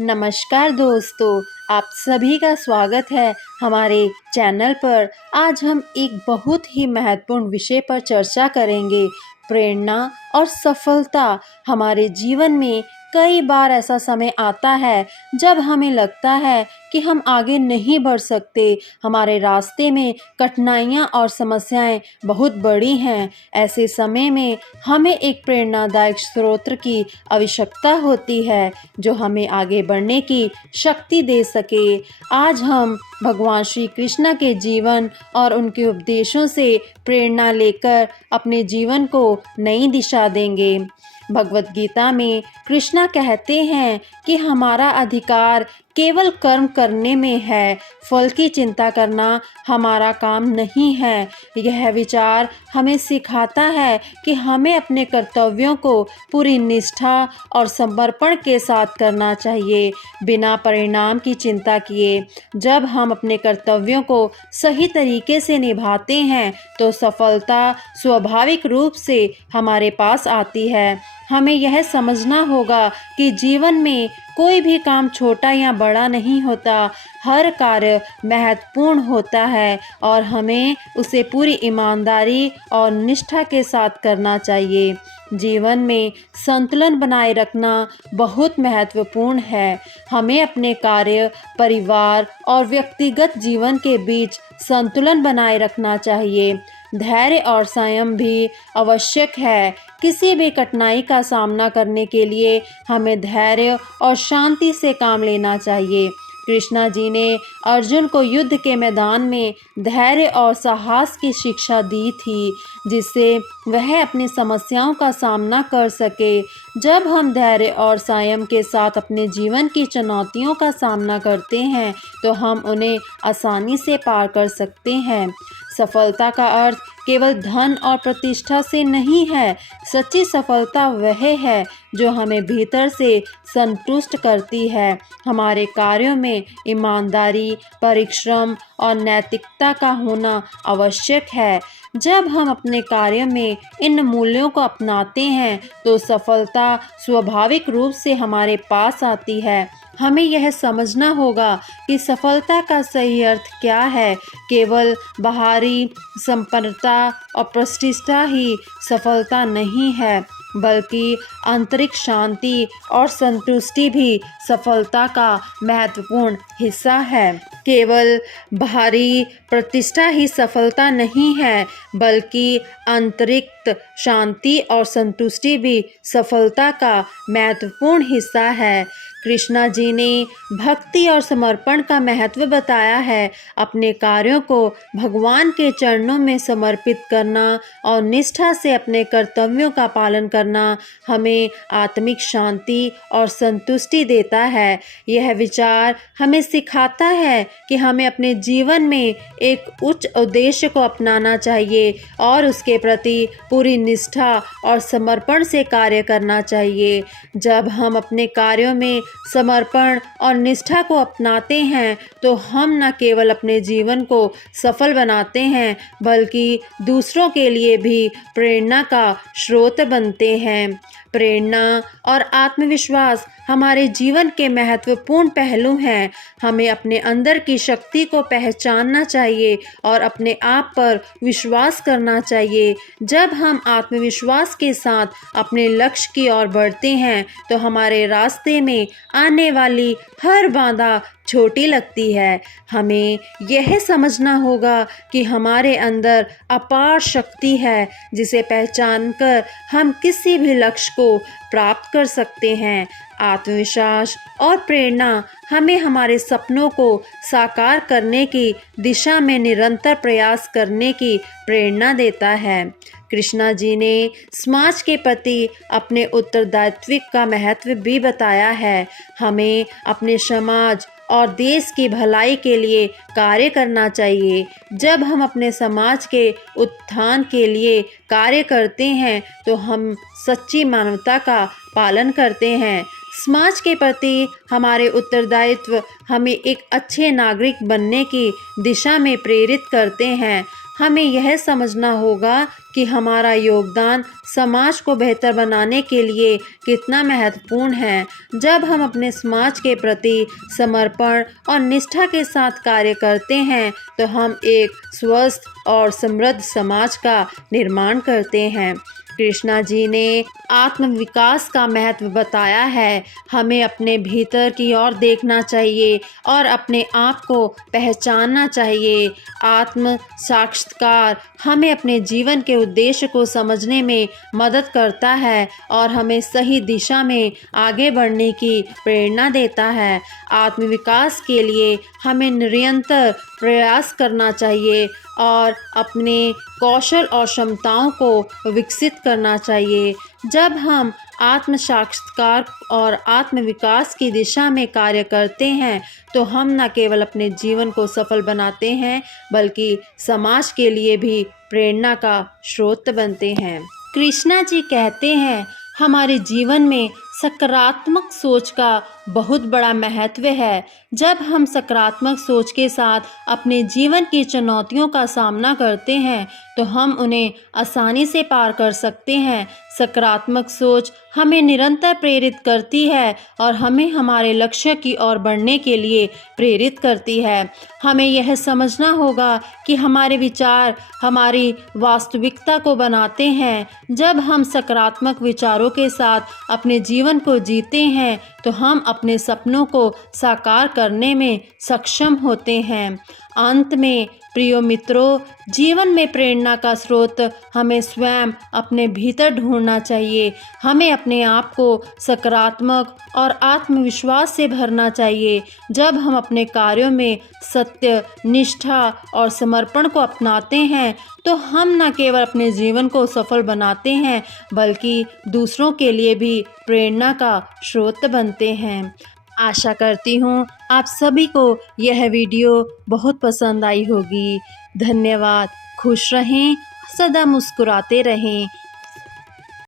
नमस्कार दोस्तों, आप सभी का स्वागत है हमारे चैनल पर। आज हम एक बहुत ही महत्वपूर्ण विषय पर चर्चा करेंगे। प्रेरणा और सफलता। हमारे जीवन में कई बार ऐसा समय आता है जब हमें लगता है कि हम आगे नहीं बढ़ सकते। हमारे रास्ते में कठिनाइयाँ और समस्याएं बहुत बड़ी हैं। ऐसे समय में हमें एक प्रेरणादायक स्रोत की आवश्यकता होती है जो हमें आगे बढ़ने की शक्ति दे सके। आज हम भगवान श्री कृष्ण के जीवन और उनके उपदेशों से प्रेरणा लेकर अपने जीवन को नई दिशा देंगे। भगवत गीता में कृष्णा कहते हैं कि हमारा अधिकार केवल कर्म करने में है, फल की चिंता करना हमारा काम नहीं है। यह विचार हमें सिखाता है कि हमें अपने कर्तव्यों को पूरी निष्ठा और समर्पण के साथ करना चाहिए, बिना परिणाम की चिंता किए। जब हम अपने कर्तव्यों को सही तरीके से निभाते हैं तो सफलता स्वाभाविक रूप से हमारे पास आती है। हमें यह समझना होगा कि जीवन में कोई भी काम छोटा या बड़ा नहीं होता। हर कार्य महत्वपूर्ण होता है और हमें उसे पूरी ईमानदारी और निष्ठा के साथ करना चाहिए। जीवन में संतुलन बनाए रखना बहुत महत्वपूर्ण है। हमें अपने कार्य, परिवार और व्यक्तिगत जीवन के बीच संतुलन बनाए रखना चाहिए। धैर्य और संयम भी आवश्यक है। किसी भी कठिनाई का सामना करने के लिए हमें धैर्य और शांति से काम लेना चाहिए। कृष्णा जी ने अर्जुन को युद्ध के मैदान में धैर्य और साहस की शिक्षा दी थी, जिससे वह अपनी समस्याओं का सामना कर सके। जब हम धैर्य और संयम के साथ अपने जीवन की चुनौतियों का सामना करते हैं तो हम उन्हें आसानी से पार कर सकते हैं। सफलता का अर्थ केवल धन और प्रतिष्ठा से नहीं है। सच्ची सफलता वह है जो हमें भीतर से संतुष्ट करती है। हमारे कार्यों में ईमानदारी, परिश्रम और नैतिकता का होना आवश्यक है। जब हम अपने कार्य में इन मूल्यों को अपनाते हैं तो सफलता स्वाभाविक रूप से हमारे पास आती है। हमें यह समझना होगा कि सफलता का सही अर्थ क्या है। केवल बाहरी संपन्नता और प्रतिष्ठा ही सफलता नहीं है, बल्कि आंतरिक शांति और संतुष्टि भी सफलता का महत्वपूर्ण हिस्सा है। केवल बाहरी प्रतिष्ठा ही सफलता नहीं है, बल्कि आंतरिक शांति और संतुष्टि भी सफलता का महत्वपूर्ण हिस्सा है। कृष्णा जी ने भक्ति और समर्पण का महत्व बताया है। अपने कार्यों को भगवान के चरणों में समर्पित करना और निष्ठा से अपने कर्तव्यों का पालन करना हमें आत्मिक शांति और संतुष्टि देता है। यह विचार हमें सिखाता है कि हमें अपने जीवन में एक उच्च उद्देश्य को अपनाना चाहिए और उसके प्रति पूरी निष्ठा और समर्पण से कार्य करना चाहिए। जब हम अपने कार्यों में समर्पण और निष्ठा को अपनाते हैं तो हम न केवल अपने जीवन को सफल बनाते हैं, बल्कि दूसरों के लिए भी प्रेरणा का स्रोत बनते हैं। प्रेरणा और आत्मविश्वास हमारे जीवन के महत्वपूर्ण पहलू हैं। हमें अपने अंदर की शक्ति को पहचानना चाहिए और अपने आप पर विश्वास करना चाहिए। जब हम आत्मविश्वास के साथ अपने लक्ष्य की ओर बढ़ते हैं तो हमारे रास्ते में आने वाली हर बाधा छोटी लगती है। हमें यह समझना होगा कि हमारे अंदर अपार शक्ति है, जिसे पहचानकर हम किसी भी लक्ष्य को प्राप्त कर सकते हैं। आत्मविश्वास और प्रेरणा हमें हमारे सपनों को साकार करने की दिशा में निरंतर प्रयास करने की प्रेरणा देता है। कृष्णा जी ने समाज के प्रति अपने उत्तरदायित्व का महत्व भी बताया है। हमें अपने समाज और देश की भलाई के लिए कार्य करना चाहिए। जब हम अपने समाज के उत्थान के लिए कार्य करते हैं तो हम सच्ची मानवता का पालन करते हैं। समाज के प्रति हमारे उत्तरदायित्व हमें एक अच्छे नागरिक बनने की दिशा में प्रेरित करते हैं। हमें यह समझना होगा कि हमारा योगदान समाज को बेहतर बनाने के लिए कितना महत्वपूर्ण है। जब हम अपने समाज के प्रति समर्पण और निष्ठा के साथ कार्य करते हैं तो हम एक स्वस्थ और समृद्ध समाज का निर्माण करते हैं। कृष्णा जी ने आत्म विकास का महत्व बताया है। हमें अपने भीतर की ओर देखना चाहिए और अपने आप को पहचानना चाहिए। आत्म साक्षात्कार हमें अपने जीवन के उद्देश्य को समझने में मदद करता है और हमें सही दिशा में आगे बढ़ने की प्रेरणा देता है। आत्म विकास के लिए हमें निरंतर प्रयास करना चाहिए और अपने कौशल और क्षमताओं को विकसित करना चाहिए। जब हम आत्म साक्षात्कार और आत्म विकास की दिशा में कार्य करते हैं तो हम न केवल अपने जीवन को सफल बनाते हैं बल्कि समाज के लिए भी प्रेरणा का स्रोत बनते हैं। कृष्णा जी कहते हैं, हमारे जीवन में सकारात्मक सोच का बहुत बड़ा महत्व है। जब हम सकारात्मक सोच के साथ अपने जीवन की चुनौतियों का सामना करते हैं तो हम उन्हें आसानी से पार कर सकते हैं। सकारात्मक सोच हमें निरंतर प्रेरित करती है और हमें हमारे लक्ष्य की ओर बढ़ने के लिए प्रेरित करती है। हमें यह समझना होगा कि हमारे विचार हमारी वास्तविकता को बनाते हैं। जब हम सकारात्मक विचारों के साथ अपने जीवन को जीते हैं तो हम अपने सपनों को साकार करने में सक्षम होते हैं। अंत में प्रिय मित्रों, जीवन में प्रेरणा का स्रोत हमें स्वयं अपने भीतर ढूंढना चाहिए। हमें अपने आप को सकारात्मक और आत्मविश्वास से भरना चाहिए। जब हम अपने कार्यों में सत्य, निष्ठा और समर्पण को अपनाते हैं तो हम न केवल अपने जीवन को सफल बनाते हैं बल्कि दूसरों के लिए भी प्रेरणा का स्रोत बनते हैं। आशा करती हूँ आप सभी को यह वीडियो बहुत पसंद आई होगी। धन्यवाद। खुश रहें, सदा मुस्कुराते रहें।